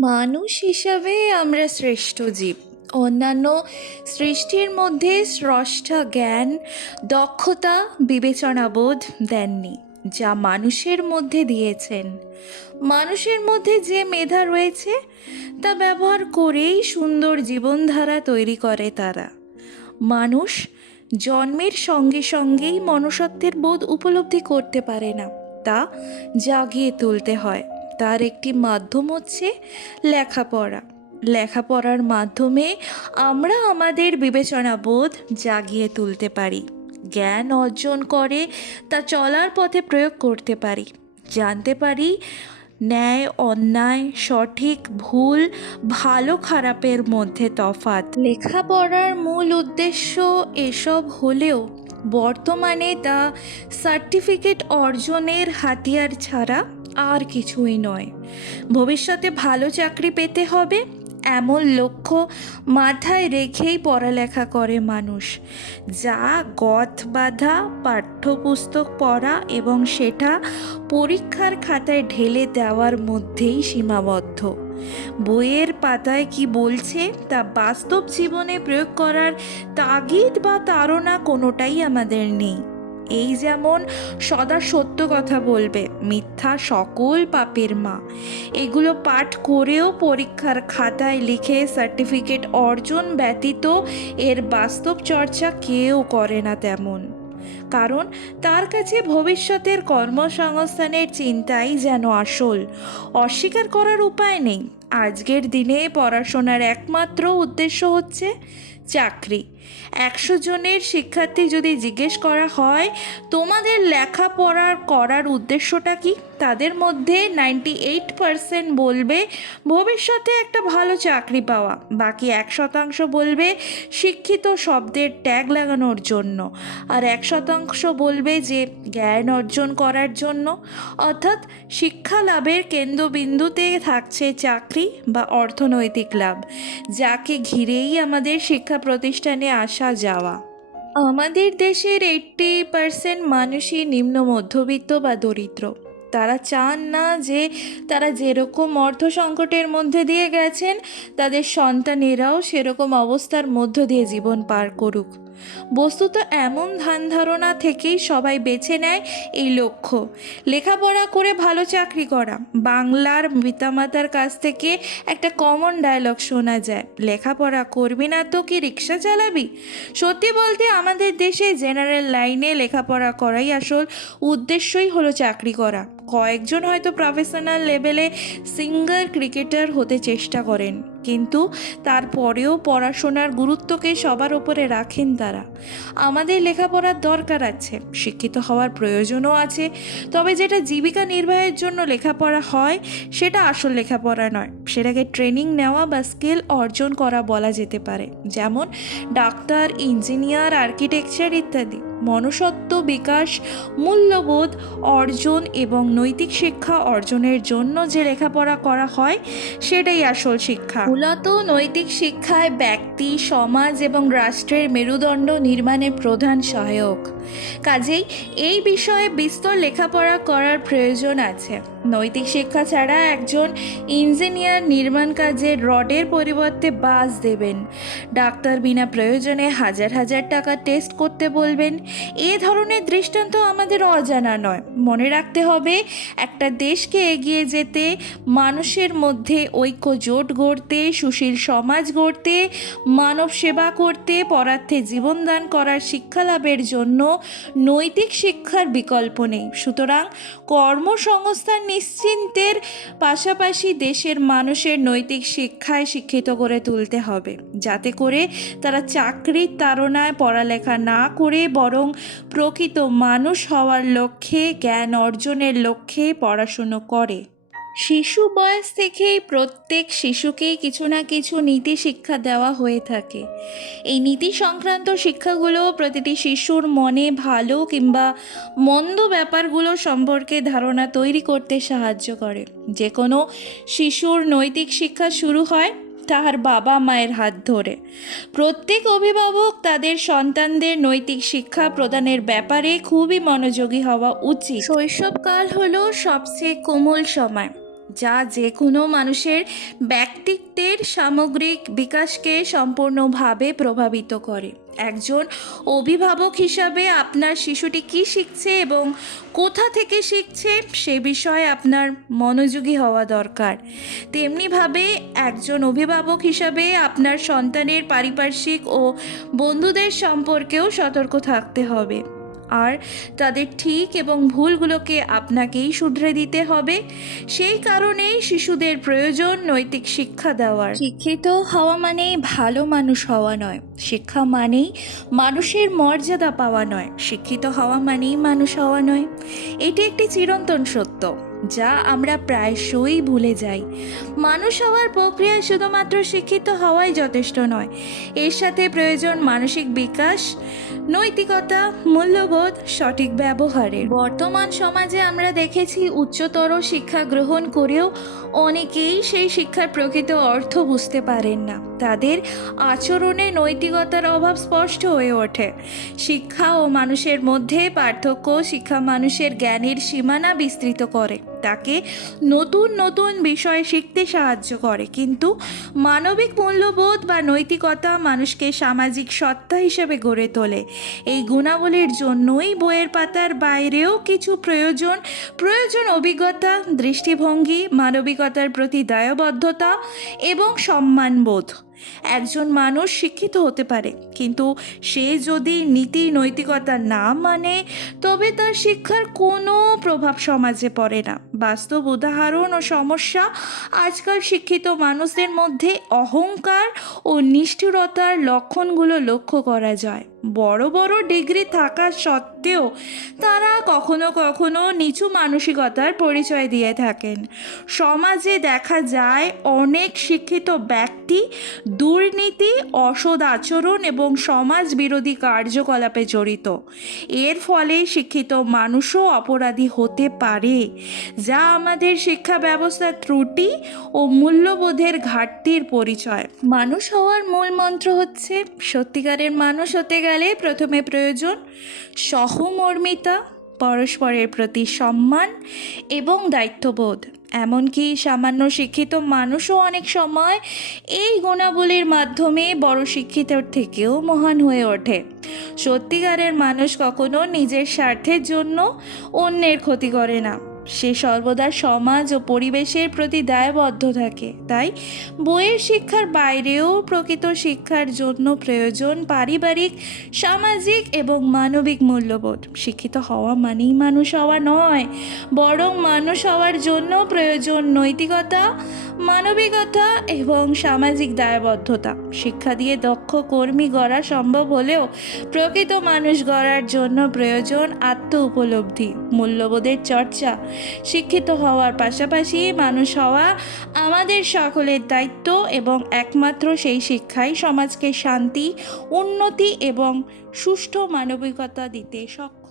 মানুষ হিসাবে আমরা শ্রেষ্ঠ জীব। অন্যান্য সৃষ্টির মধ্যে স্রষ্টা জ্ঞান, দক্ষতা বিবেচনাবোধ দেননি, যা মানুষের মধ্যে দিয়েছেন। মানুষের মধ্যে যে মেধা রয়েছে, তা ব্যবহার করেই সুন্দর জীবনধারা তৈরি করে তারা। মানুষ জন্মের সঙ্গে সঙ্গেই মনুষ্যত্বের বোধ উপলব্ধি করতে পারে না, তা জাগিয়ে তুলতে হয়। তার একটি মাধ্যম হচ্ছে লেখাপড়া। লেখাপড়ার মাধ্যমে আমরা আমাদের বিবেচনাবোধ জাগিয়ে তুলতে পারি। জ্ঞান অর্জন করে তা চলার পথে প্রয়োগ করতে পারি। জানতে পারি ন্যায়, অন্যায়, সঠিক, ভুল, ভালো, খারাপের মধ্যে তফাৎ। লেখাপড়ার মূল উদ্দেশ্য এসব হলেও বর্তমানে তা সার্টিফিকেট অর্জনের হাতিয়ার ছাড়া আর কিছুই নয়। ভবিষ্যতে ভালো চাকরি পেতে হবে, এমন লক্ষ্য মাথায় রেখেই পড়ালেখা করে মানুষ। যা গথ বাঁধা, পাঠ্যপুস্তক পড়া এবং সেটা পরীক্ষার খাতায় ঢেলে দেওয়ার মধ্যেই সীমাবদ্ধ। বইয়ের পাতায় কি বলছে তা বাস্তব জীবনে প্রয়োগ করার তাগিদ বা তাড়না কোনোটাই আমাদের নেই। এই যেমন সদা সত্য কথা বলবে, মিথ্যা সকল পাপের মা। এগুলো পাঠ করেও পরীক্ষার খাতায় লিখে সার্টিফিকেট অর্জন ব্যতীত এর বাস্তব চর্চা কেউ করে না তেমন। কারণ তার কাছে ভবিষ্যতের কর্মসংস্থানের চিন্তাই যেন আসল। অস্বীকার করার উপায় নেই। আজকের দিনে পড়াশোনার একমাত্র উদ্দেশ্য হচ্ছে চাকরি। একশো জনের শিক্ষার্থী যদি জিজ্ঞেস করা হয়, তোমাদের লেখাপড়ার করার উদ্দেশ্যটা কি? তাদের মধ্যে নাইনটি এইট পারসেন্ট বলবে, ভবিষ্যতে একটা ভালো চাকরি পাওয়া। বাকি এক শতাংশ বলবে, শিক্ষিত শব্দের ট্যাগ লাগানোর জন্য। আর এক শতাংশ বলবে যে, জ্ঞান অর্জন করার জন্য। অর্থাৎ শিক্ষা লাভের কেন্দ্রবিন্দুতে থাকছে চাকরি বা অর্থনৈতিক লাভ, যাকে ঘিরেই আমাদের শিক্ষা প্রতিষ্ঠানে আসা যাওয়া। আমাদের দেশের এইট্টি পার্সেন্ট মানুষই নিম্ন মধ্যবিত্ত বা দরিদ্র। তারা চান না যে তারা যেরকম অর্থ সংকটের মধ্যে দিয়ে গেছেন, তাদের সন্তানেরাও সেরকম অবস্থার মধ্য দিয়ে জীবন পার করুক। বস্তুত এমন ধ্যান ধারণা থেকেই সবাই বেছে নেয় এই লক্ষ্য। লেখাপড়া করে ভালো চাকরি করা। বাংলার পিতামাতার কাছ থেকে একটা কমন ডায়লগ শোনা যায়। লেখাপড়া করবি না তো কি রিক্সা চালাবি? সত্যি বলতে আমাদের দেশে জেনারেল লাইনে লেখাপড়া করাই আসল উদ্দেশ্যই হলো চাকরি করা। কয়েকজন হয়তো প্রফেশনাল লেভেলে সিঙ্গার ক্রিকেটার হতে চেষ্টা করেন। কিন্তু তারপরেও পড়াশোনার গুরুত্বকে সবার ওপরে রাখেন তারা। আমাদের লেখাপড়ার দরকার আছে, শিক্ষিত হওয়ার প্রয়োজনও আছে, তবে যেটা জীবিকা নির্বাহের জন্য লেখাপড়া হয়, সেটা আসল লেখাপড়া নয়। সেটাকে ট্রেনিং নেওয়া বা স্কিল অর্জন করা বলা যেতে পারে, যেমন ডাক্তার, ইঞ্জিনিয়ার, আর্কিটেকচার ইত্যাদি। মনুষ্যত্ব বিকাশ, মূল্যবোধ অর্জন এবং নৈতিক শিক্ষা অর্জনের জন্য যে লেখাপড়া করা হয়, সেটাই আসল শিক্ষা। মূলত নৈতিক শিক্ষায় ব্যক্তি, সমাজ এবং রাষ্ট্রের মেরুদণ্ড নির্মাণের প্রধান সহায়ক। কাজেই এই বিষয়ে বিস্তর লেখাপড়া করার প্রয়োজন আছে। নৈতিক শিক্ষা ছাড়া একজন ইঞ্জিনিয়ার নির্মাণ কাজে রডের পরিবর্তে বাস দেবেন। ডাক্তার বিনা প্রয়োজনে হাজার হাজার টাকা টেস্ট করতে বলবেন। এ ধরনের দৃষ্টান্ত আমাদের অজানা নয়। মনে রাখতে হবে, একটা দেশকে এগিয়ে যেতে, মানুষের মধ্যে ঐক্য জোট গড়তে, সুশীল সমাজ গড়তে, মানব সেবা করতে, পরার্থে জীবনদান করার শিক্ষা লাভের জন্য নৈতিক শিক্ষার বিকল্প নেই। সুতরাং কর্মসংস্থান নিশ্চিন্তের পাশাপাশি দেশের মানুষের নৈতিক শিক্ষায় শিক্ষিত করে তুলতে হবে। যাতে করে তারা চাকরির তাড়নায় পড়ালেখা না করে বরং প্রকৃত মানুষ হওয়ার লক্ষ্যে, জ্ঞান অর্জনের লক্ষ্যে পড়াশুনো করে। শিশু বয়স থেকেই প্রত্যেক শিশুকেই কিছু না কিছু নীতি শিক্ষা দেওয়া হয়ে থাকে। এই নীতি সংক্রান্ত শিক্ষাগুলো প্রতিটি শিশুর মনে ভালো কিংবা মন্দ ব্যাপারগুলো সম্পর্কে ধারণা তৈরি করতে সাহায্য করে। যে কোনো শিশুর নৈতিক শিক্ষা শুরু হয় তাহার বাবা মায়ের হাত ধরে। প্রত্যেক অভিভাবক তাদের সন্তানদের নৈতিক শিক্ষা প্রদানের ব্যাপারে খুবই মনোযোগী হওয়া উচিত। শৈশবকাল হলো সবচেয়ে কোমল সময়। যা যে কোনো মানুষের ব্যক্তিত্বের সামগ্রিক বিকাশকে সম্পূর্ণভাবে প্রভাবিত করে। একজন অভিভাবক হিসাবে আপনার শিশুটি কী শিখছে এবং কোথা থেকে শিখছে সে বিষয়ে আপনার মনোযোগী হওয়া দরকার। তেমনিভাবে একজন অভিভাবক হিসাবে আপনার সন্তানের পারিপার্শ্বিক ও বন্ধুদের সম্পর্কেও সতর্ক থাকতে হবে। আর তাদের ঠিক এবং ভুলগুলোকে আপনাকেই শুধরে দিতে হবে। সেই কারণেই শিশুদের প্রয়োজন নৈতিক শিক্ষা দেওয়ার। শিক্ষিত হওয়া মানেই ভালো মানুষ হওয়া নয়, শিক্ষা মানেই মানুষের মর্যাদা পাওয়া নয়, শিক্ষিত হওয়া মানেই মানুষ হওয়া নয়। এটি একটি চিরন্তন সত্য। যা আমরা প্রায়শই ভুলে যাই। মানুষ হওয়ার প্রক্রিয়ায় শুধুমাত্র শিক্ষিত হওয়াই যথেষ্ট নয়। এর সাথে প্রয়োজন মানসিক বিকাশ, নৈতিকতা, মূল্যবোধ, সঠিক ব্যবহারের। বর্তমান সমাজে আমরা দেখেছি উচ্চতর শিক্ষা গ্রহণ করেও অনেকেই সেই শিক্ষার প্রকৃত অর্থ বুঝতে পারেন না। তাদের আচরণে নৈতিকতার অভাব স্পষ্ট হয়ে ওঠে। শিক্ষা ও মানুষের মধ্যে পার্থক্য শিক্ষা মানুষের জ্ঞানের সীমানা বিস্তৃত করে। তাকে নতুন নতুন বিষয় শিখতে সাহায্য করে। কিন্তু মানবিক মূল্যবোধ বা নৈতিকতা মানুষকে সামাজিক সত্তা হিসেবে গড়ে তোলে। এই গুণাবলীর জন্যই বইয়ের পাতার বাইরেও কিছু প্রয়োজন প্রয়োজন অভিজ্ঞতা, দৃষ্টিভঙ্গি, মানবিকতার প্রতি দায়বদ্ধতা এবং সম্মানবোধ। একজন মানুষ শিক্ষিত হতে পারে। কিন্তু সে যদি নীতি নৈতিকতা না মানে তবে তার শিক্ষার কোনো প্রভাব সমাজে পড়ে না। বাস্তব উদাহরণ ও সমস্যা, আজকাল শিক্ষিত মানুষদের মধ্যে অহংকার ও নিষ্ঠুরতার লক্ষণগুলো লক্ষ্য করা যায়। বড় বড় ডিগ্রি থাকা সত্ত্বেও তারা কখনো কখনো নিচু মানসিকতার পরিচয় দিয়ে থাকেন। সমাজে দেখা যায় অনেক শিক্ষিত ব্যক্তি দুর্নীতি অসদ আচরণ এবং সমাজ বিরোধী কার্যকলাপে জড়িত। এর ফলে শিক্ষিত মানুষও অপরাধী হতে পারে, যা আমাদের শিক্ষা ব্যবস্থার ত্রুটি ও মূল্যবোধের ঘাটতির পরিচয়। মানুষ হওয়ার মূল মন্ত্র হচ্ছে, সত্যিকারের মানুষ হতে গেলে প্রথমে প্রয়োজন সহমর্মিতা, পরস্পরের প্রতি সম্মান এবং দায়িত্ববোধ। এমনকি সামান্য শিক্ষিত মানুষও অনেক সময় এই গুণাবলীর মাধ্যমে বড় শিক্ষিতর থেকেও মহান হয়ে ওঠে। সত্যিকারের মানুষ কখনো নিজের স্বার্থের জন্য অন্যের ক্ষতি করে না। সে সর্বদা সমাজ ও পরিবেশের প্রতি দায়বদ্ধ থাকে। তাই বইয়ের শিক্ষার বাইরেও প্রকৃত শিক্ষার জন্য প্রয়োজন পারিবারিক, সামাজিক এবং মানবিক মূল্যবোধ। শিক্ষিত হওয়া মানেই মানুষ হওয়া নয়, বরং মানুষ হওয়ার জন্য প্রয়োজন নৈতিকতা, মানবিকতা এবং সামাজিক দায়বদ্ধতা। শিক্ষা দিয়ে দক্ষ কর্মী গড়া সম্ভব হলেও প্রকৃত মানুষ গড়ার জন্য প্রয়োজন আত্ম উপলব্ধি। মূল্যবোধের চর্চা শিক্ষিত হওয়ার পাশাপাশি মানুষ হওয়া আমাদের সকলের দায়িত্ব এবং একমাত্র সেই শিক্ষাই সমাজকে শান্তি, উন্নতি এবং সুষ্ঠু মানবিকতা দিতে সক্ষম